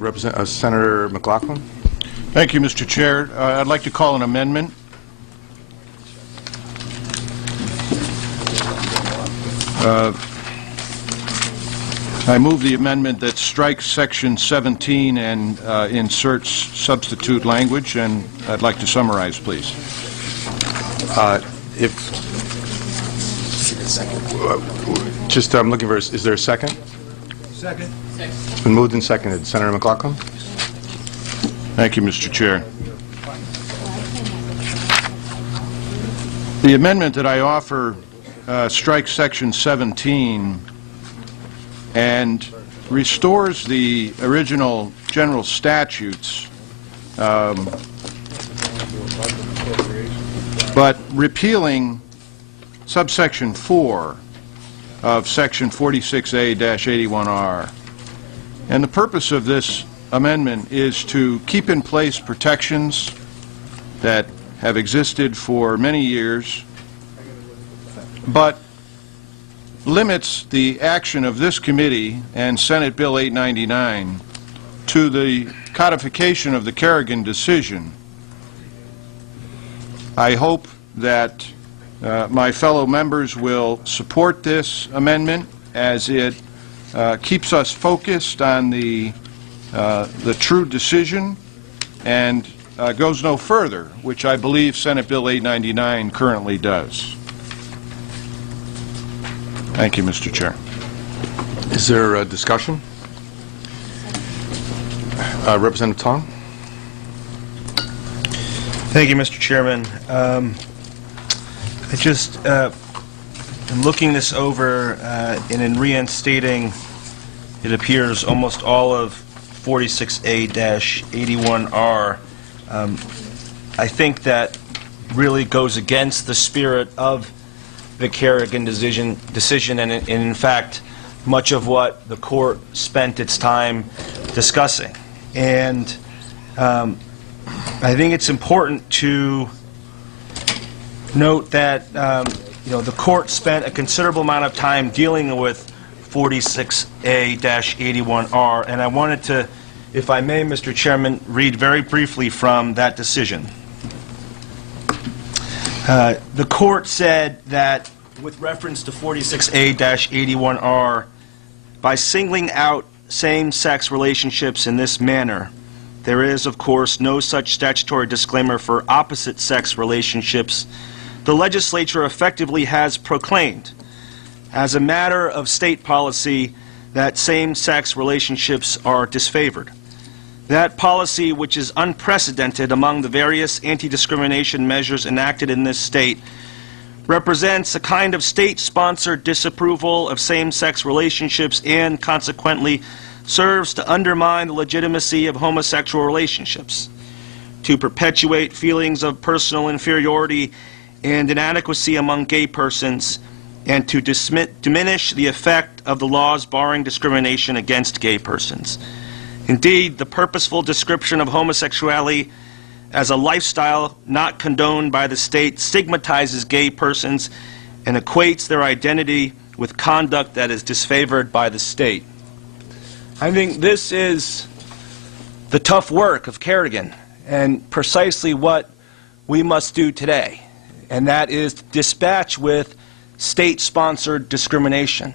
Senator McLachlan. Thank you, Mr. Chair. I'd like to call an amendment. I move the amendment that strikes Section 17 and inserts substitute language, and I'd like to summarize, please. I'm looking for, is there a second? Second. It's been moved and seconded. Senator McLachlan. Thank you, Mr. Chair. The amendment that I offer strikes Section 17 and restores the original general statutes, but repealing subsection 4 of Section 46A-81R. And the purpose of this amendment is to keep in place protections that have existed for many years, but limits the action of this committee and Senate Bill 899 to the codification of the Kerrigan decision. I hope that my fellow members will support this amendment as it keeps us focused on the true decision and goes no further, which I believe Senate Bill 899 currently does. Thank you, Mr. Chair. Is there a discussion? Representative Tong. Thank you, Mr. Chairman. I just am looking this over and in reinstating, it appears almost all of 46A-81R. I think that really goes against the spirit of the Kerrigan decision and in fact, much of what the court spent its time discussing. And I think it's important to note that the court spent a considerable amount of time dealing with 46A-81R, and I wanted to, if I may, Mr. Chairman, read very briefly from that decision. The court said that, with reference to 46A-81R, by singling out same-sex relationships in this manner, there is, of course, no such statutory disclaimer for opposite-sex relationships. The legislature effectively has proclaimed, as a matter of state policy, that same-sex relationships are disfavored. That policy, which is unprecedented among the various anti-discrimination measures enacted in this state, represents a kind of state-sponsored disapproval of same-sex relationships and, consequently, serves to undermine the legitimacy of homosexual relationships, to perpetuate feelings of personal inferiority and inadequacy among gay persons, and to diminish the effect of the laws barring discrimination against gay persons. Indeed, the purposeful description of homosexuality as a lifestyle not condoned by the state stigmatizes gay persons and equates their identity with conduct that is disfavored by the state. I think this is the tough work of Kerrigan and precisely what we must do today, and that is dispatch with state-sponsored discrimination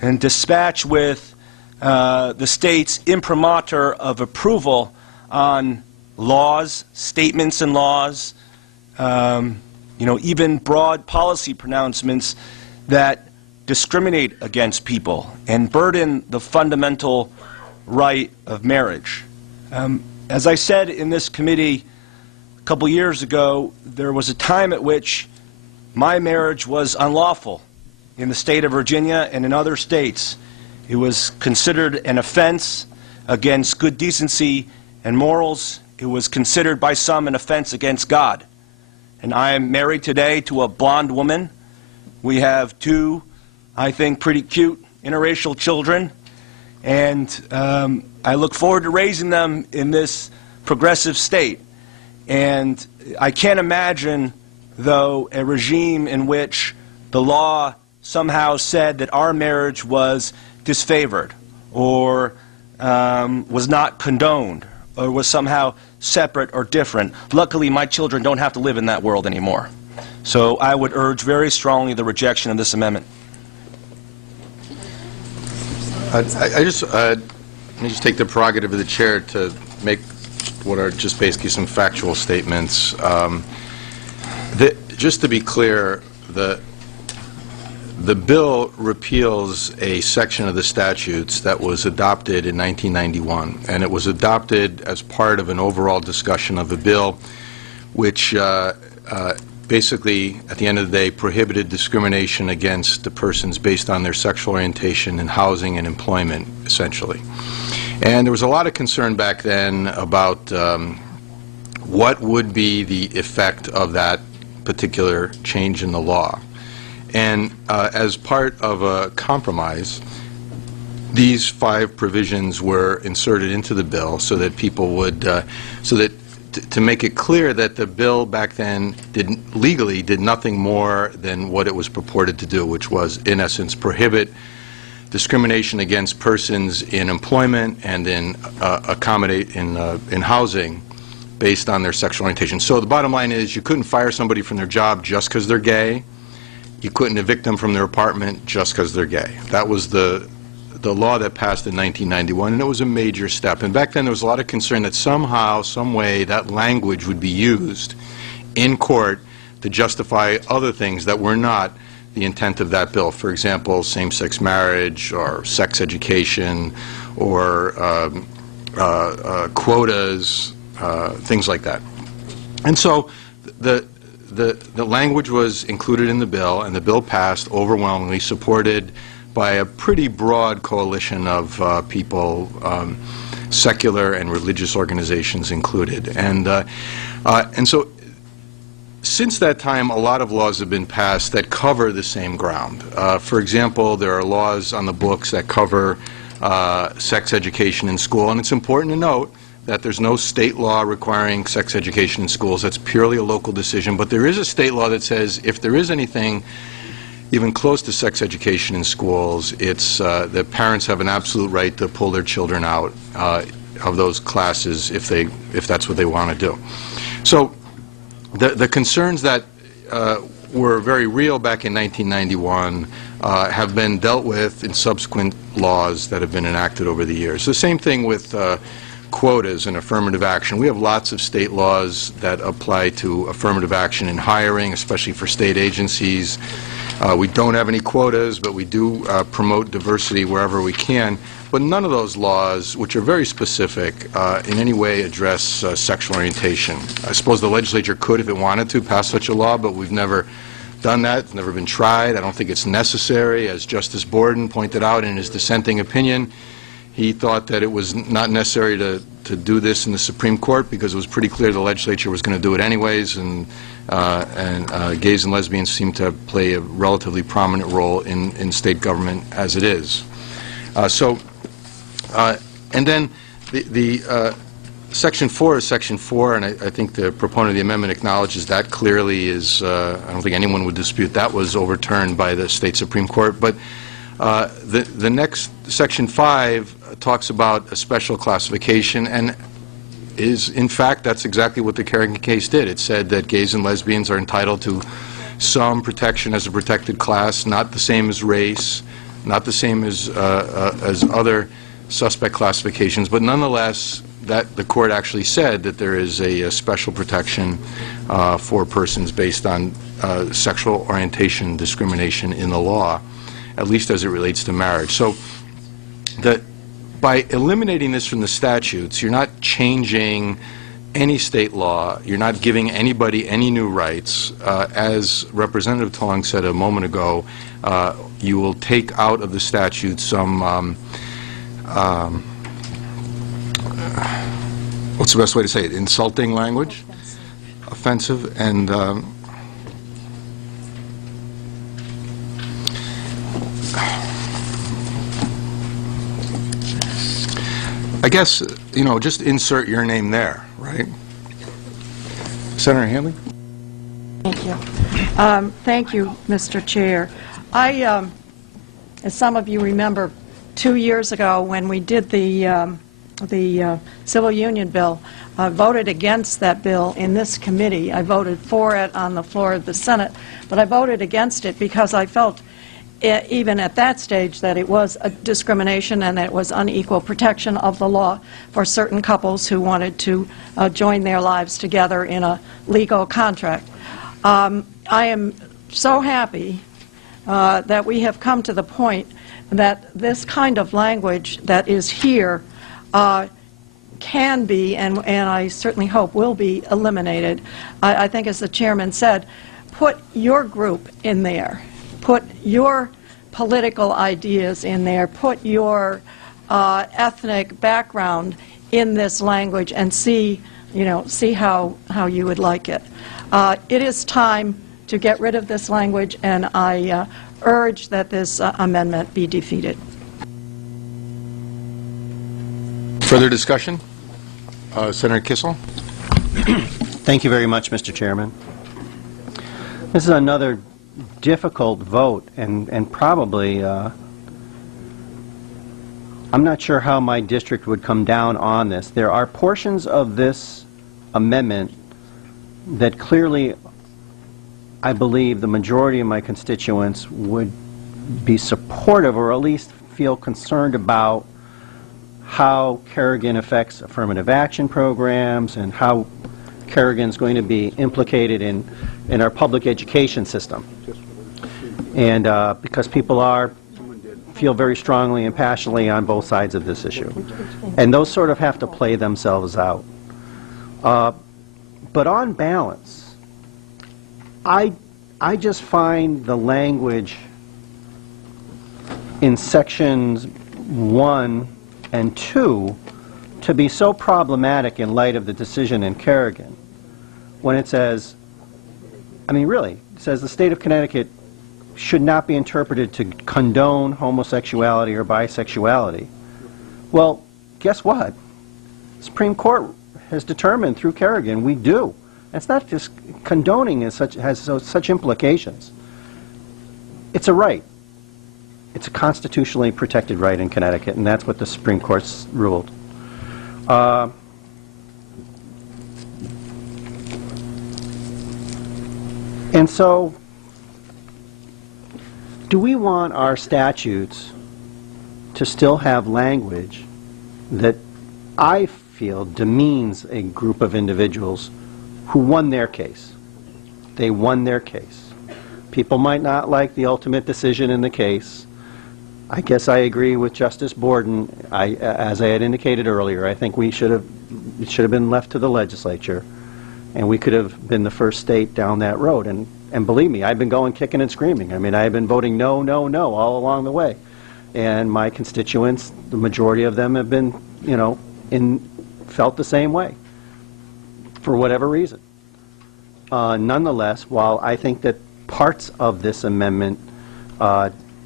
and dispatch with the state's imprimatur of approval on laws, statements and laws, even broad policy pronouncements that discriminate against people and burden the fundamental right of marriage. As I said in this committee a couple years ago, there was a time at which my marriage was unlawful in the state of Virginia and in other states. It was considered an offense against good decency and morals. It was considered by some an offense against God. And I am married today to a blonde woman. We have two, I think, pretty cute interracial children. And I look forward to raising them in this progressive state. And I can't imagine, though, a regime in which the law somehow said that our marriage was disfavored or was not condoned or was somehow separate or different. Luckily, my children don't have to live in that world anymore. So I would urge very strongly the rejection of this amendment. Let me just take the prerogative of the chair to make what are just basically some factual statements. Just to be clear, the bill repeals a section of the statutes that was adopted in 1991, and it was adopted as part of an overall discussion of the bill, which basically, at the end of the day, prohibited discrimination against the persons based on their sexual orientation in housing and employment, essentially. And there was a lot of concern back then about what would be the effect of that particular change in the law. And as part of a compromise, these 5 provisions were inserted into the bill so that people would, to make it clear that the bill back then legally did nothing more than what it was purported to do, which was, in essence, prohibit discrimination against persons in employment and in in housing based on their sexual orientation. So the bottom line is you couldn't fire somebody from their job just because they're gay. You couldn't evict them from their apartment just because they're gay. That was the law that passed in 1991, and it was a major step. And back then there was a lot of concern that somehow, some way, that language would be used in court to justify other things that were not the intent of that bill. For example, same-sex marriage or sex education or quotas, things like that. And so the language was included in the bill, and the bill passed overwhelmingly, supported by a pretty broad coalition of people, secular and religious organizations included. And so since that time, a lot of laws have been passed that cover the same ground. For example, there are laws on the books that cover sex education in school, and it's important to note that there's no state law requiring sex education in schools. That's purely a local decision. But there is a state law that says if there is anything even close to sex education in schools, it's that parents have an absolute right to pull their children out of those classes if that's what they want to do. So the concerns that were very real back in 1991 have been dealt with in subsequent laws that have been enacted over the years. The same thing with quotas and affirmative action. We have lots of state laws that apply to affirmative action in hiring, especially for state agencies. We don't have any quotas, but we do promote diversity wherever we can. But none of those laws, which are very specific, in any way address sexual orientation. I suppose the legislature could, if it wanted to, pass such a law, but we've never done that. It's never been tried. I don't think it's necessary. As Justice Borden pointed out in his dissenting opinion, he thought that it was not necessary to do this in the Supreme Court because it was pretty clear the legislature was going to do it anyways, and gays and lesbians seem to play a relatively prominent role in state government as it is. And then the Section 4 is Section 4, and I think the proponent of the amendment acknowledges that clearly is, I don't think anyone would dispute that was overturned by the state Supreme Court. But the next, Section 5, talks about a special classification, and is, in fact, that's exactly what the Kerrigan case did. It said that gays and lesbians are entitled to some protection as a protected class, not the same as race, not the same as other suspect classifications, but nonetheless, that the court actually said that there is a special protection for persons based on sexual orientation discrimination in the law, at least as it relates to marriage. So by eliminating this from the statutes, you're not changing any state law. You're not giving anybody any new rights. As Representative Tong said a moment ago, you will take out of the statute some, what's the best way to say it, insulting language? Offensive. And I guess, you know, just insert your name there, right? Senator Hanley? Thank you. Thank you, Mr. Chair. As some of you remember, 2 years ago when we did the civil union bill, voted against that bill in this committee. I voted for it on the floor of the Senate, but I voted against it because I felt even at that stage that it was a discrimination and that it was unequal protection of the law for certain couples who wanted to join their lives together in a legal contract. I am so happy that we have come to the point that this kind of language that is here can be, and I certainly hope will be, eliminated. I think, as the chairman said, put your group in there. Put your political ideas in there. Put your ethnic background in this language and see how you would like it. It is time to get rid of this language, and I urge that this amendment be defeated. Further discussion? Senator Kissel? Thank you very much, Mr. Chairman. This is another difficult vote, and probably, I'm not sure how my district would come down on this. There are portions of this amendment that clearly, I believe, the majority of my constituents would be supportive, or at least feel concerned about how Kerrigan affects affirmative action programs and how Kerrigan's going to be implicated in our public education system. And because people feel very strongly and passionately on both sides of this issue. And those sort of have to play themselves out. But on balance, I just find the language in sections 1 and 2 to be so problematic in light of the decision in Kerrigan, when it says, I mean really, it says the state of Connecticut should not be interpreted to condone homosexuality or bisexuality. Well, guess what? The Supreme Court has determined through Kerrigan we do. It's not just condoning has such implications. It's a right. It's a constitutionally protected right in Connecticut, and that's what the Supreme Court's ruled. And so, do we want our statutes to still have language that I feel demeans a group of individuals who won their case? They won their case. People might not like the ultimate decision in the case. I guess I agree with Justice Borden. As I had indicated earlier, I think it should have been left to the legislature, and we could have been the first state down that road. And believe me, I've been going kicking and screaming. I mean, I've been voting no, no, no all along the way. And my constituents, the majority of them have been, felt the same way, for whatever reason. Nonetheless, while I think that parts of this amendment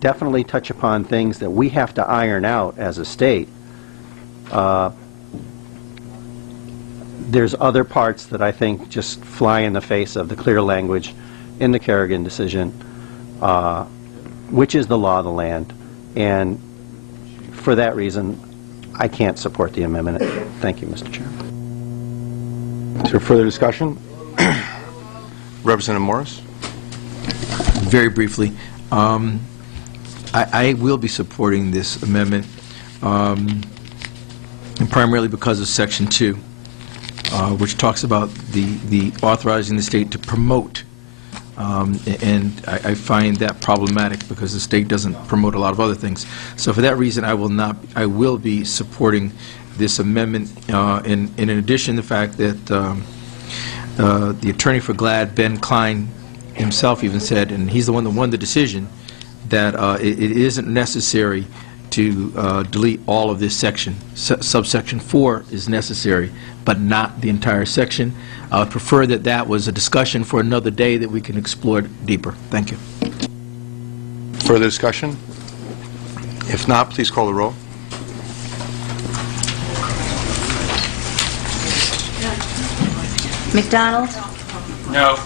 definitely touch upon things that we have to iron out as a state, there's other parts that I think just fly in the face of the clear language in the Kerrigan decision, which is the law of the land. And for that reason, I can't support the amendment. Thank you, Mr. Chairman. Is there further discussion? Representative Morris? Very briefly, I will be supporting this amendment, and primarily because of Section 2, which talks about the authorizing the state to promote, and I find that problematic because the state doesn't promote a lot of other things. So for that reason, I will be supporting this amendment. In addition, the fact that the attorney for GLAD, Ben Klein, himself even said, and he's the one that won the decision, that it isn't necessary to delete all of this section. Subsection 4 is necessary, but not the entire section. I would prefer that that was a discussion for another day that we can explore deeper. Thank you. Further discussion? If not, please call the roll. McDonald? No.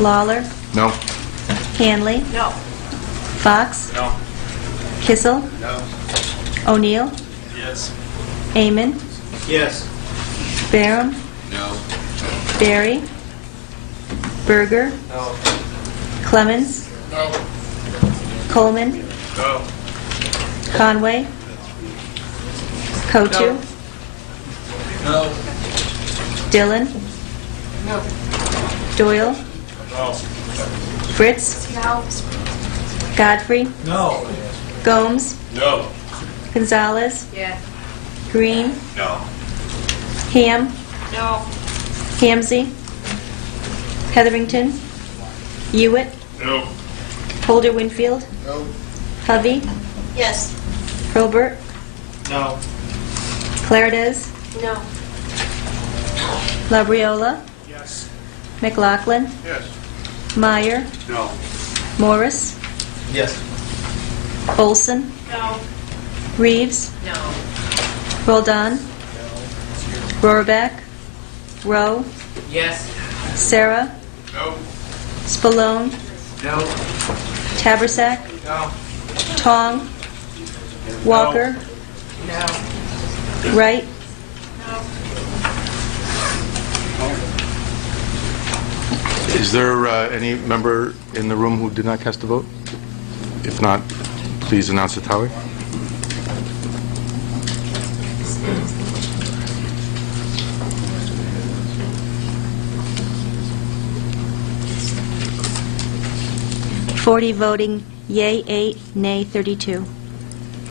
Lawler? No? Hanley? No. Fox? No. Kissel? No. O'Neill? Yes. Amon? Yes. Barham? No. Barry? Berger? No. Clemens? No. Coleman? No. Conway? Kotu? No. Dillon? No. Doyle? No. Fritz? Godfrey? No. Gomes? No. Gonzalez? Yes. Green? No. Ham? No. Hamsey? Heatherington? Hewitt? No. Holder Winfield? No. Hovey? Yes. Hurlbert? No. Claridez? No. Labriola? Yes. McLachlan? Yes. Meyer? No. Morris? Yes. Olson? No. Reeves? No. Roldan? Rohraback? Rowe? Yes. Sarah? No. Spallone? No. Tabersack? No. Tong? Walker? No. Wright? Is there any member in the room who did not cast a vote? If not, please announce the tally. .40 voting, yea 8, nay 32.